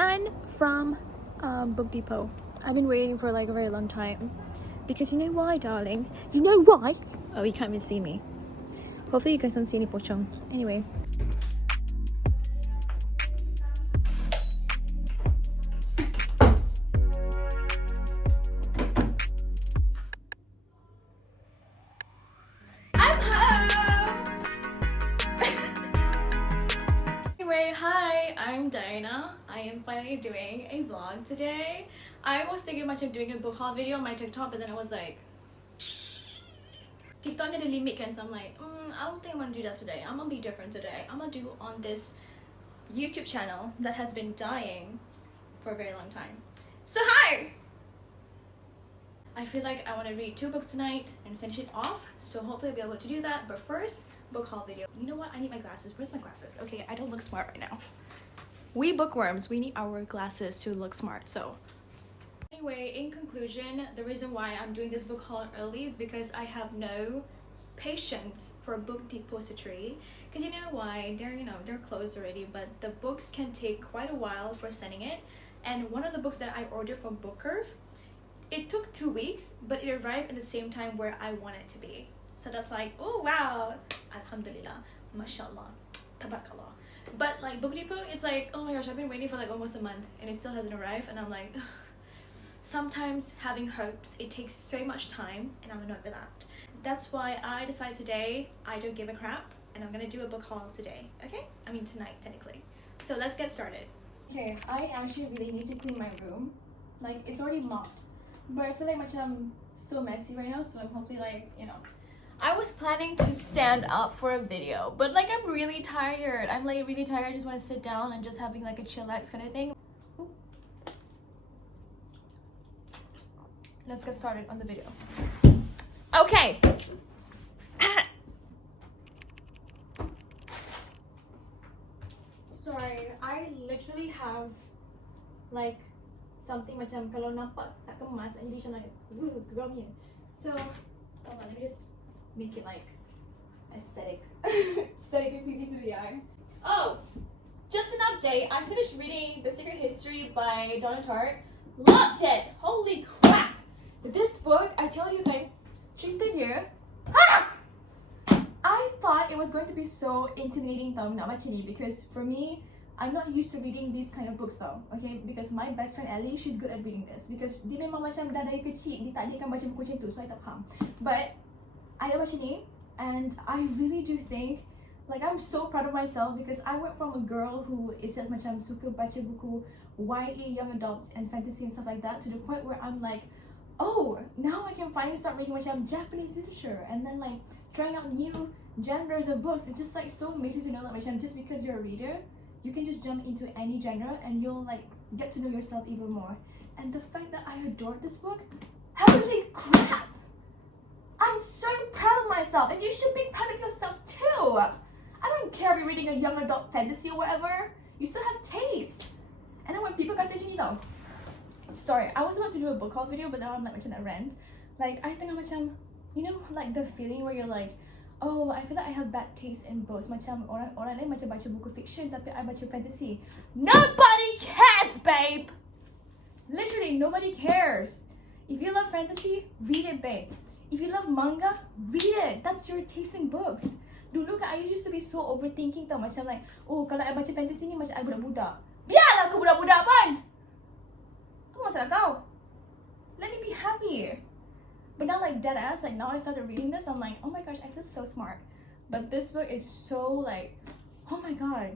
Man from Book Depot. I've been waiting for like a very long time. Because you know why, darling? You know why? Oh, you can't even see me. Hopefully you guys don't see any pochong. Anyway. Hi, I'm Diana. I am finally doing a vlog today. I was thinking much of doing a book haul video on my TikTok, but then I was like, TikTok need a limit, so I'm like, I don't think I'm gonna do that today. I'm gonna be different today. I'm gonna do on this YouTube channel that has been dying for a very long time. So hi! I feel like I want to read 2 books tonight and finish it off, so hopefully I'll be able to do that. But first, book haul video. You know what? I need my glasses. Where's my glasses? Okay, I don't look smart right now. We bookworms, we need our glasses to look smart. So anyway, in conclusion, the reason why I'm doing this book haul early is because I have no patience for book depository. Because you know why? They're closed already, but the books can take quite a while for sending it. And one of the books that I ordered from Book Curve, it took 2 weeks, but it arrived at the same time where I want it to be. So that's like, oh wow, alhamdulillah, mashallah, tabarakallah. But like Book Depot, it's like, oh my gosh, I've been waiting for like almost a month and it still hasn't arrived, and I'm like, ugh. Sometimes having hopes, it takes so much time, and I'm annoyed with that. That's why I decided today I don't give a crap, and I'm gonna do a book haul today. Okay, I mean tonight technically. So let's get started. Okay, I actually really need to clean my room. Like, it's already mopped, but I feel like I'm so messy right now, so I'm hopefully like, I was planning to stand up for a video, but like I'm really tired. I'm like really tired. I just want to sit down and just having like a chillax kind of thing. Ooh. Let's get started on the video. Okay. Sorry, I literally have like something macam kalau nampak tak kemas, jadi macam like geram je. So, hold on, let me just make it like aesthetic and pleasing to the eye. Oh, just an update. I finished reading The Secret History by Donna Tartt. Loved it. Holy crap. This book, I tell you, like, cerita dia, I thought it was going to be so intimidating tau nak baca ni, because for me, I'm not used to reading these kind of books tau, okay? Because my best friend Ellie, she's good at reading this, because dia memang macam dah dari kecil dia tak akan baca buku macam tu, so I tak faham. But I dah baca ni, and I really do think, like, I'm so proud of myself, because I went from a girl who is just macam suka baca buku YA, young adults and fantasy and stuff like that, to the point where I'm like, oh, now I can finally start reading macam Japanese literature, and then like trying out new genres of books. It's just like so amazing to know that macam just because you're a reader, you can just jump into any genre and you'll like get to know yourself even more. And the fact that I adored this book, holy crap! I'm so proud of myself, and you should be proud of yourself too. I don't care if you're reading a young adult fantasy or whatever. You still have taste. And then when people kata macam ni tau, sorry, I was about to do a book haul video, but now I'm like macam nak rant. Like, I think I'm macam, like the feeling where you're like, oh, I feel like I have bad taste in books. Macam orang lain macam baca buku fiction, tapi I baca fantasy. Nobody cares, babe. Literally, nobody cares. If you love fantasy, read it, babe. If you love manga, read it. That's your taste in books. Dulu kan, I used to be so overthinking tau. Macam like, oh, kalau I baca fantasy ni macam I budak-budak. Biarlah aku budak-budak pun. Apa masalah kau? Let me be happy. But now like dead ass, like now I started reading this, I'm like, oh my gosh, I feel so smart. But this book is so like, oh my god.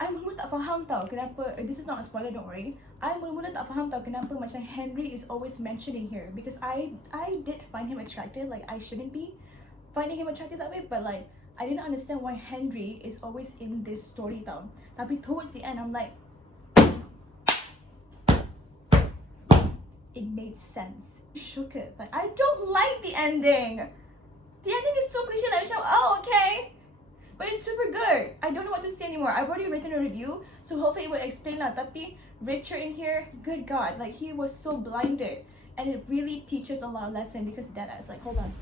I mula-mula tak faham tau kenapa, this is not a spoiler, don't worry. I mula-mula tak faham tau kenapa macam Henry is always mentioning here, because I did find him attractive, like I shouldn't be finding him attractive that way, but like I didn't understand why Henry is always in this story tau. Tapi towards the end, I'm like, it made sense. Shook it. Like, I don't like the ending. The ending is so cliche, like, oh, okay. But it's super good. I don't know what to say anymore. I've already written a review, so hopefully it will explain that. Tapi Richard in here, good God, like he was so blinded, and it really teaches a lot of lesson, because that is like, hold on.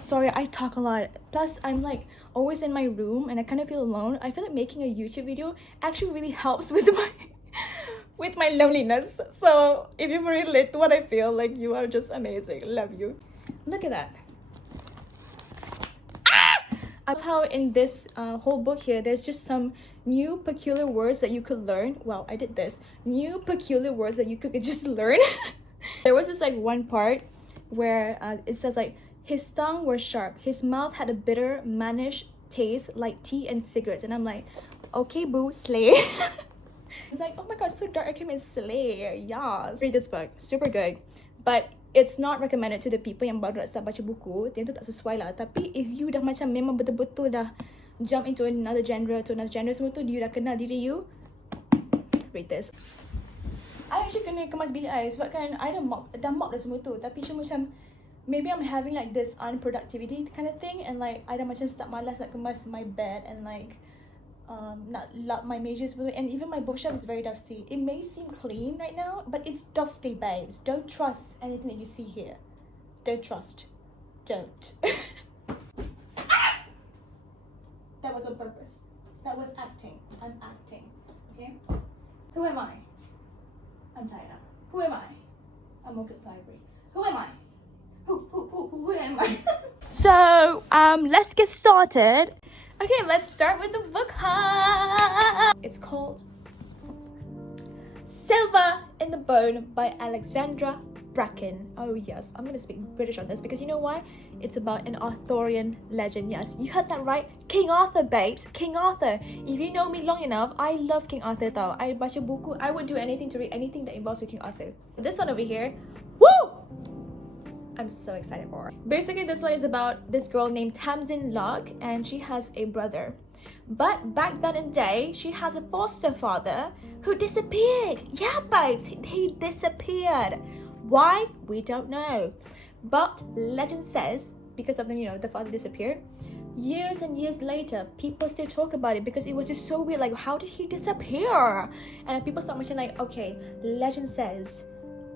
Sorry, I talk a lot. Plus, I'm like always in my room and I kind of feel alone. I feel like making a YouTube video actually really helps with with my loneliness. So if you relate to what I feel, like, you are just amazing. Love you. Look at that. I love how in this whole book here, there's just some new peculiar words that you could learn. Wow, I did this. New peculiar words that you could just learn. There was this like one part where it says like, his tongue was sharp, his mouth had a bitter, mannish taste like tea and cigarettes. And I'm like, okay boo, slay. It's like, oh my god, so dark, I came in slay. Yes. Read this book, super good. But it's not recommended to the people yang baru nak start baca buku. Dia tu tak sesuai lah. Tapi if you dah macam memang betul-betul dah jump into another genre semua tu, you dah kenal diri you, read this. I actually kena kemas bilik I sebab kan I dah mop dah semua tu. Tapi cuma macam maybe I'm having like this unproductivity kind of thing, and like I dah macam start malas nak kemas my bed and like not lap my measures, and even my bookshelf is very dusty. It may seem clean right now, but it's dusty, babes. Don't trust anything that you see here. Don't trust. Don't. That was on purpose. That was acting. I'm acting. Okay? Who am I? I'm Tina. Who am I? I'm Mocha's Library. Who am I? Who am I? So, let's get started. Okay, let's start with the book haul. It's called Silver in the Bone by Alexandra Bracken. Oh yes, I'm gonna speak British on this because you know why? It's about an Arthurian legend. Yes, you heard that right. King Arthur, babes. King Arthur. If you know me long enough, I love King Arthur tau. I baca buku, I would do anything to read anything that involves with King Arthur. This one over here, woo! I'm so excited for her. Basically, this one is about this girl named Tamsin Locke, and she has a brother. But back then in the day, she has a foster father who disappeared. Yeah, babes, he disappeared. Why? We don't know. But legend says, because of them, you know, the father disappeared. Years and years later, people still talk about it because it was just so weird. Like, how did he disappear? And people start mentioning like, okay, legend says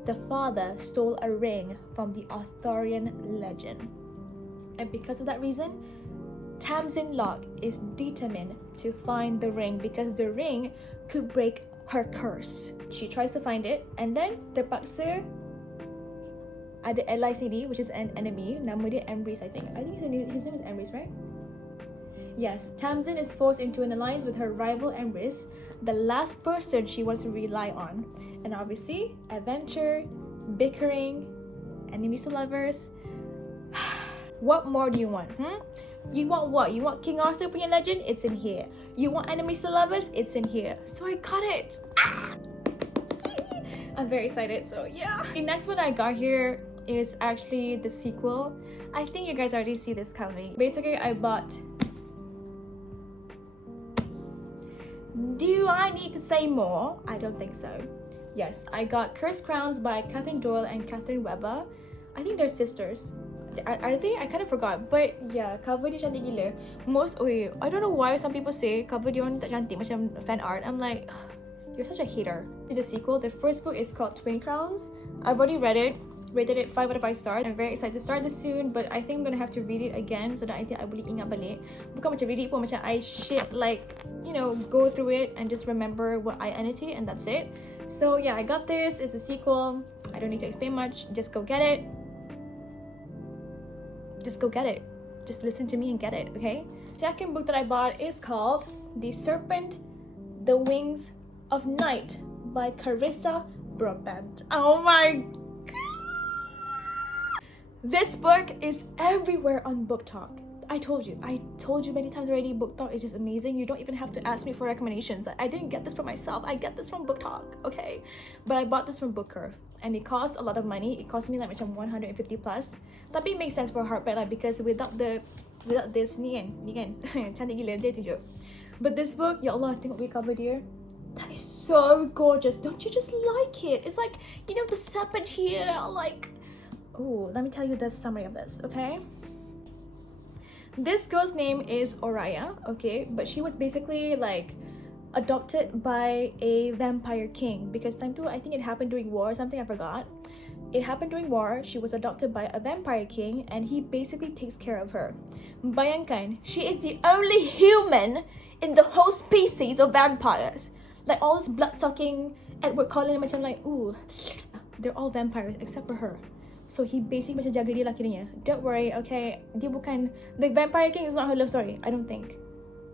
the father stole a ring from the Arthurian legend. And because of that reason, Tamsin Locke is determined to find the ring because the ring could break her curse. She tries to find it and then terpaksa ada LICD, which is an enemy. Nama dia Emrys, I think. I think his name is Emrys, right? Yes, Tamsin is forced into an alliance with her rival Emrys, the last person she wants to rely on. And obviously, adventure, bickering, enemies to lovers. What more do you want? You want what? You want King Arthur punya legend? It's in here. You want enemies to lovers? It's in here. So I got it. I'm very excited, so yeah. The next one I got here is actually the sequel. I think you guys already see this coming. Basically, I bought... Do I need to say more? I don't think so. Yes, I got Cursed Crowns by Catherine Doyle and Catherine Weber. I think they're sisters. Are they? I kind of forgot. But yeah, cover dia cantik gila. I don't know why some people say cover dia tak cantik macam fan art. I'm like, you're such a hater. The sequel, the first book is called Twin Crowns. I've already read it. Rated it 5 out of 5 stars. I'm very excited to start this soon, but I think I'm gonna have to read it again so that I think I boleh ingat balik. Bukan macam read it pun macam I like, you know, go through it and just remember what I annotate and that's it. So yeah, I got this. It's a sequel. I don't need to explain much. Just go get it. Just go get it. Just listen to me and get it, okay? Second book that I bought is called The Serpent, The Wings of Night by Carissa Broadbent. Oh my god! This book is everywhere on Book Talk. I told you many times already, Book Talk is just amazing. You don't even have to ask me for recommendations. I didn't get this for myself. I get this from Book Talk, okay? But I bought this from Book Curve and it cost a lot of money. It cost me like macam 150 plus. Tapi it makes sense for a hardback lah because without this ni kan cantik gila dia tunjuk. But this book, ya Allah, tengok we cover dia. That is so gorgeous. Don't you just like it? It's like, you know, the serpent here, like... Oh, let me tell you the summary of this, okay? This girl's name is Oraya, okay? But she was basically like adopted by a vampire king because time too, I think it happened during war or something, I forgot. It happened during war. She was adopted by a vampire king and he basically takes care of her. Bayangkan, she is the only human in the whole species of vampires. Like all this blood-sucking Edward Cullen macam like, ooh, they're all vampires except for her. So he basically macam jaga dia laki dia. Don't worry, okay? Dia bukan, the Vampire King is not her love story, I don't think.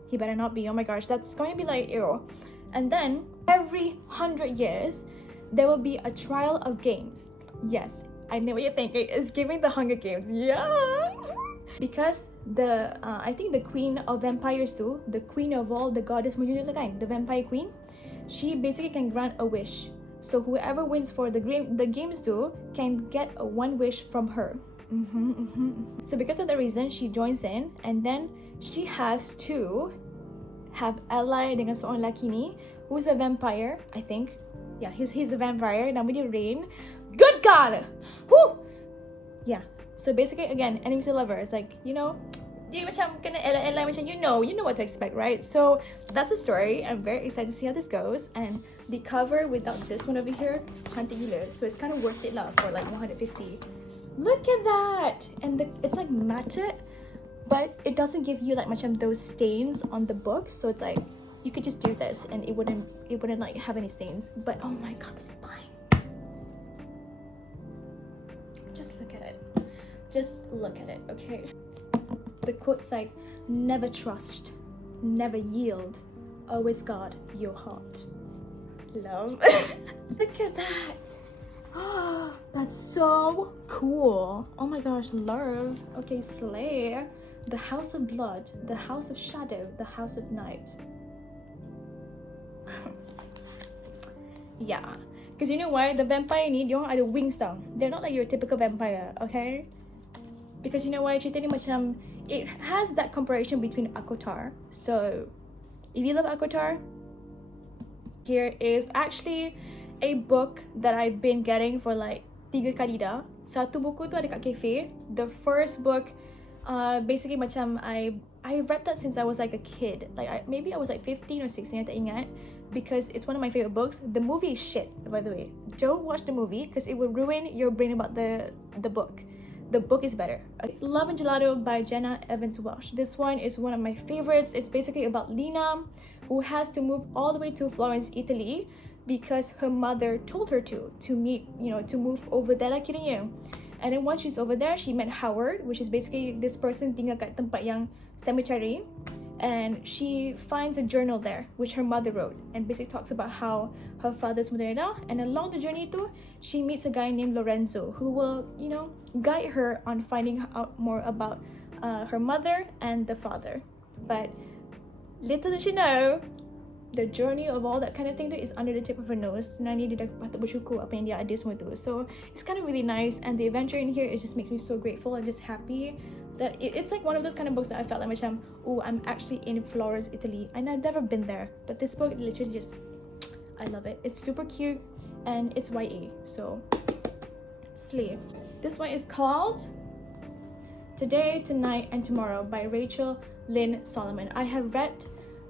He better not be. Oh my gosh, that's going to be like, ew. And then every 100 years there will be a trial of games. Yes, I know what you're thinking. It's giving the Hunger Games. Yeah. Because the I think the queen of vampires too, the queen of all, the goddess mo yun kan, the vampire queen, she basically can grant a wish. So whoever wins for the games too can get a one wish from her. So because of the reason, she joins in, and then she has to have ally dengan seorang lelaki ni who's a vampire, I think. Yeah, he's a vampire. Nama dia Rain. Good God! Woo! Yeah. So basically, again, enemies to lovers. Like, you know, dia macam kena ally macam you know what to expect, right? So that's the story. I'm very excited to see how this goes. And the cover without this one over here, cantik gila. So it's kind of worth it lah for like 150. Look at that! And it's like matte, but it doesn't give you like macam those stains on the book. So it's like you could just do this and it wouldn't like have any stains. But oh my god, the spine! Just look at it. Just look at it, okay? The quote's like, never trust, never yield, always guard your heart. Love. Look at that. Oh, that's so cool. Oh my gosh, love. Okay, slay. The house of blood, the house of shadow, the house of night. Yeah. Because you know why? The vampire ni, diorang ada wings tau. They're not like your typical vampire, okay? Because you know why? Cerita ni macam, it has that comparison between Akotar. So, if you love Akotar, here is actually a book that I've been getting for like 3 kali dah. Satu buku tu ada kat cafe. The first book, basically macam I read that since I was like a kid. Like maybe I was like 15 or 16, I tak ingat. Because it's one of my favorite books. The movie is shit, by the way. Don't watch the movie because it will ruin your brain about the book. The book is better. It's Love and Gelato by Jenna Evans Welsh. This one is one of my favorites. It's basically about Lina, who has to move all the way to Florence, Italy, because her mother told her to meet, to move over there like kiranya. And then once she's over there, she met Howard, which is basically this person tinggal kat tempat yang cemetery. And she finds a journal there, which her mother wrote, and basically talks about how her father's murdered. And along the journey too, she meets a guy named Lorenzo, who will, guide her on finding out more about her mother and the father. But little does she know, the journey of all that kind of thing too is under the tip of her nose. Nani dia dah patut bersyukur apa yang dia ada semua tu. So it's kind of really nice, and the adventure in here, it just makes me so grateful and just happy that it's like one of those kind of books that I felt like macam, oh, I'm actually in Florence, Italy, and I've never been there. But this book literally just, I love it. It's super cute and it's YA, so slay. This one is called Today, Tonight, and Tomorrow by Rachel Lynn Solomon. I have read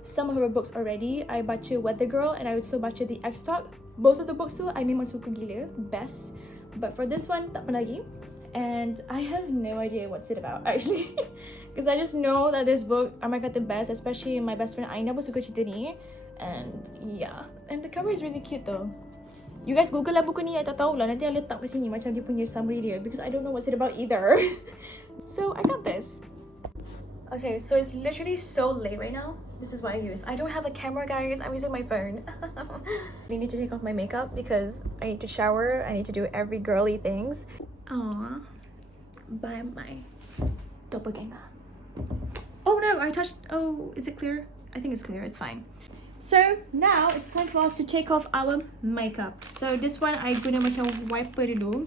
some of her books already. I baca Weather Girl and I also baca The X-Talk. Both of the books too, I memang suka gila, best. But for this one, tak pernah lagi. And I have no idea what's it about actually. Because I just know that this book, Amai kata best, especially my best friend Aina pun suka cerita ni. And yeah, and the cover is really cute though. You guys Google lah buku ni, I tak tahu lah. Nanti I letak kat sini macam dia punya summary dia, because I don't know what's it about either. So I got this. Okay, so it's literally so late right now. This is what I use. I don't have a camera, guys. I'm using my phone. I need to take off my makeup because I need to shower. I need to do every girly things. Aww. By my doppelganger. Oh no, I touched. Oh, is it clear? I think it's clear. It's fine. So now it's time for us to take off our makeup. So this one I guna macam wiper dulu.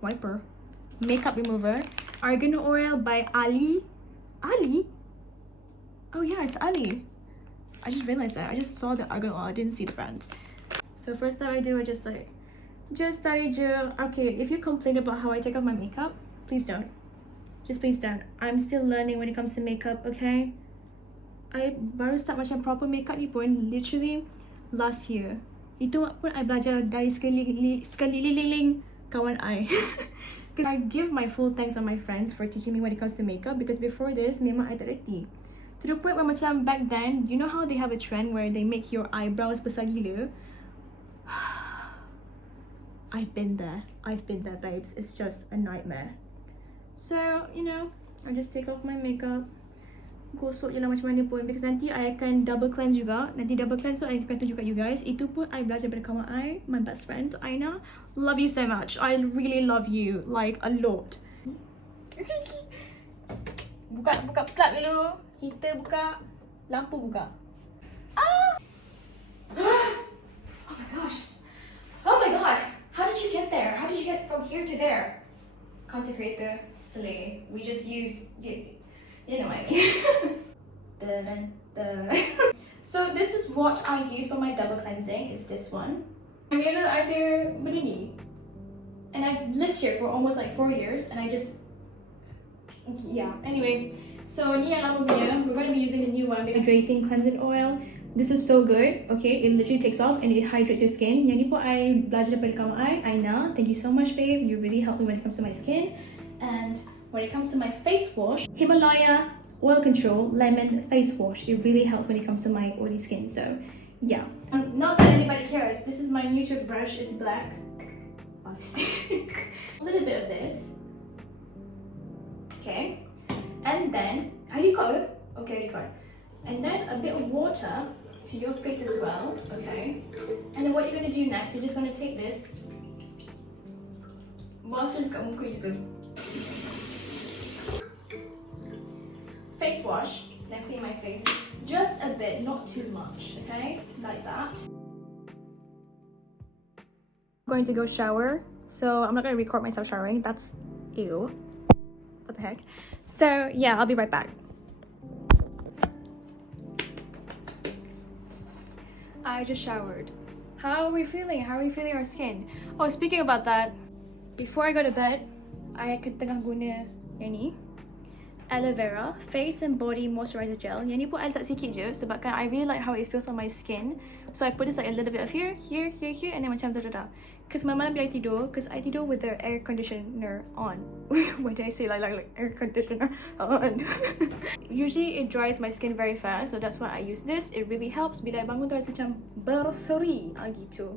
Wiper. Makeup remover. Argan Oil by Ali. Ali? Oh yeah, it's Ali. I just realized that. I just saw the argan oil. I didn't see the brand. So first thing I do, I just study gel. Okay, if you complain about how I take off my makeup, please don't. Just please don't. I'm still learning when it comes to makeup, okay? I baru start macam proper makeup ni pun literally last year. Itu pun I belajar dari sekeliling kawan I. I give my full thanks on my friends for teaching me when it comes to makeup, because before this memang I tak reti. To the point where macam back then, you know how they have a trend where they make your eyebrows besar gila? I've been there, babes. It's just a nightmare. So, you know, I just take off my makeup, gosok je lah macam mana pun, because nanti I akan double cleanse juga. Nanti double cleanse tu I akan tunjuk kat you guys. Itu pun I belajar daripada kawan I, my best friend Aina. Love you so much. I really love you like a lot. buka plug dulu. Heater buka, lampu buka. Ah! Oh my gosh. Oh my god. How did you get there? How did you get from here to there? Content creator, slay. We just use, you know what I mean. Dun, dun. So this is what I use for my double cleansing. Is this one. I'm gonna ada benda ni. And I've lived here for almost like 4 years, and I just, yeah. Anyway, so ni yang lama punya. We're gonna be using the new one, hydrating cleansing oil. This is so good, okay? It literally takes off and it hydrates your skin. Yang ni pun I belajar daripada kawan I, Aina. Thank you so much, babe. You really help me when it comes to my skin. And when it comes to my face wash, Himalaya Oil Control Lemon Face Wash. It really helps when it comes to my oily skin. So, yeah. Not that anybody cares. This is my new toothbrush. It's black. Obviously. A little bit of this. Okay. And then, I record. Okay, record. And then a bit of water to your face as well, okay? And then what you're gonna do next, you're just gonna take this. Face wash, then clean my face. Just a bit, not too much, okay? Like that. I'm going to go shower, so I'm not gonna record myself showering. That's ew. What the heck? So yeah, I'll be right back. I just showered. How are we feeling? How are we feeling our skin? Oh, speaking about that, before I go to bed, I akan tengah guna yang ni, aloe vera face and body moisturizer gel. Yang ni pun I letak sikit je sebabkan I really like how it feels on my skin. So I put this like a little bit of here, and then macam da. Because my malam bila I tidur, because I tidur with the air conditioner on. Why did I say like air conditioner on? Usually it dries my skin very fast, so that's why I use this. It really helps. Bila I bangun tu rasa macam berseri gitu.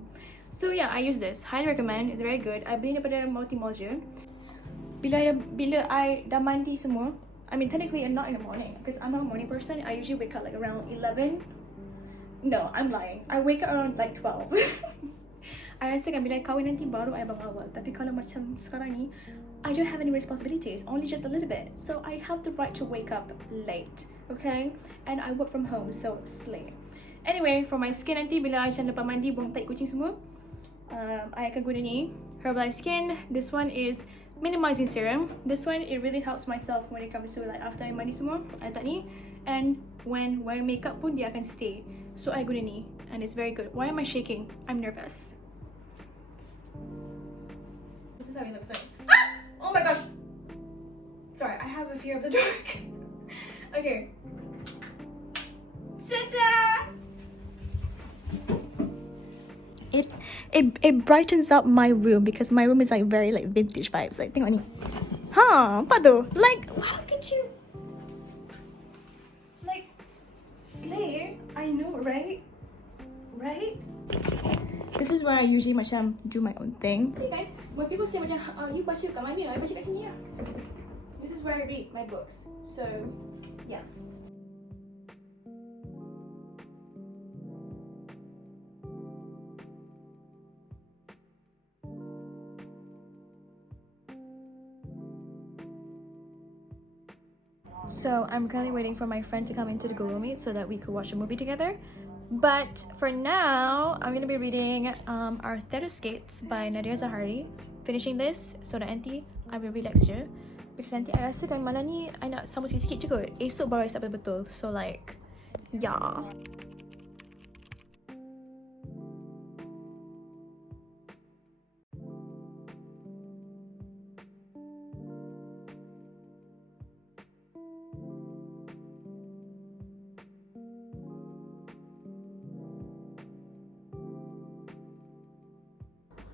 So yeah, I use this. Highly recommend. It's very good. I beli daripada multi-mall je. Bila I dah mandi semua, I mean technically not in the morning because I'm not a morning person. I usually wake up like around 11. No, I'm lying. I wake up around like 12. I rasa kan bila I kahwin nanti baru I bangun awal. Tapi kalau macam sekarang ni, I don't have any responsibilities, only just a little bit. So I have the right to wake up late, okay? And I work from home, so slay. Anyway, for my skin nanti bila I macam lepas mandi buang tai kucing semua, I akan guna ni, Herbalife Skin. This one is minimizing serum. This one, it really helps myself when it comes to like after I mandi semua, I letak ni. And when wearing makeup pun dia akan stay. So I guna ni, and it's very good. Why am I shaking? I'm nervous. This is how it looks like. Ah! Oh my gosh! Sorry, I have a fear of the dark. Okay. Ta-da! It brightens up my room because my room is like very like vintage vibes. Like tengok ni. Apa tu? Like how could you? Like slay? I know, right? Right? This is where I usually macam do my own thing. See kan? When people say macam you baca kat mana? I baca kat sini lah. This is where I read my books. So yeah. So I'm currently waiting for my friend to come into the Google Meet so that we could watch a movie together. But for now, I'm gonna be reading Our Theatre Skates by Nadia Zahari. Finishing this so that nanti I will relax je. Because nanti I rasa kan malam ni I nak sama sikit je kot. Esok baru I start betul-betul. So like, yeah.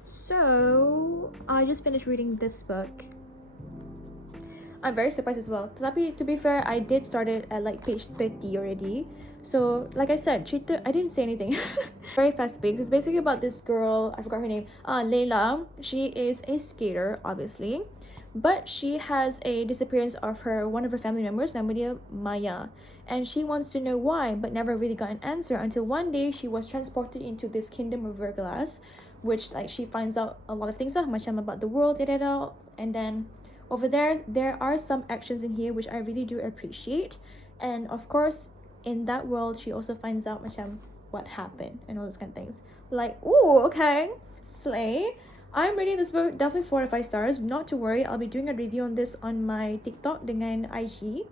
So, I just finished reading this book. I'm very surprised as well. Tapi to be fair, I did start it at like page 30 already. So like I said, cerita, I didn't say anything. Very fast paced. It's basically about this girl, I forgot her name, Layla. She is a skater, obviously, but she has a disappearance of one of her family members, nama dia Maya, and she wants to know why, but never really got an answer until one day she was transported into this kingdom of Verglas, which like she finds out a lot of things macam about the world, and then over there are some actions in here which I really do appreciate, and of course in that world she also finds out macam what happened and all those kind of things. Like, ooh, okay, slay. I'm rating this book definitely 4 out of 5 stars. Not to worry, I'll be doing a review on this on my TikTok dengan IG.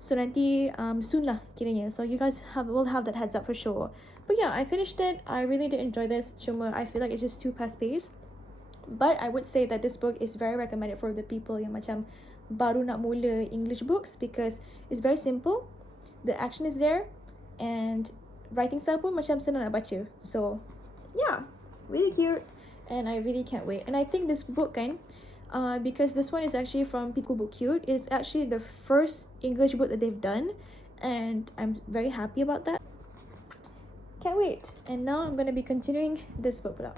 So nanti soon lah kiranya. So you guys will have that heads up for sure. But yeah, I finished it. I really did enjoy this. Cuma I feel like it's just too fast paced. But I would say that this book is very recommended for the people yang macam baru nak mula English books, because it's very simple. The action is there, and writing style pun macam senang nak baca. So yeah, really cute. And I really can't wait. And I think this book because this one is actually from Pitku Book Cute, it's actually the first English book that they've done, and I'm very happy about that. Can't wait. And now I'm gonna be continuing this book pula.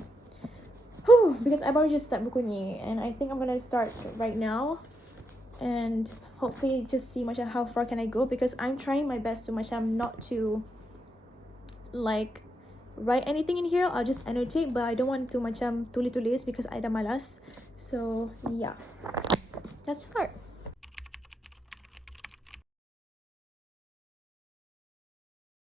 Because I baru just start buku ni, and I think I'm gonna start right now, and hopefully just see macam how far can I go, because I'm trying my best to macam not to like write anything in here. I'll just annotate, but I don't want to macam tulis-tulis because I dah malas. So yeah, let's start.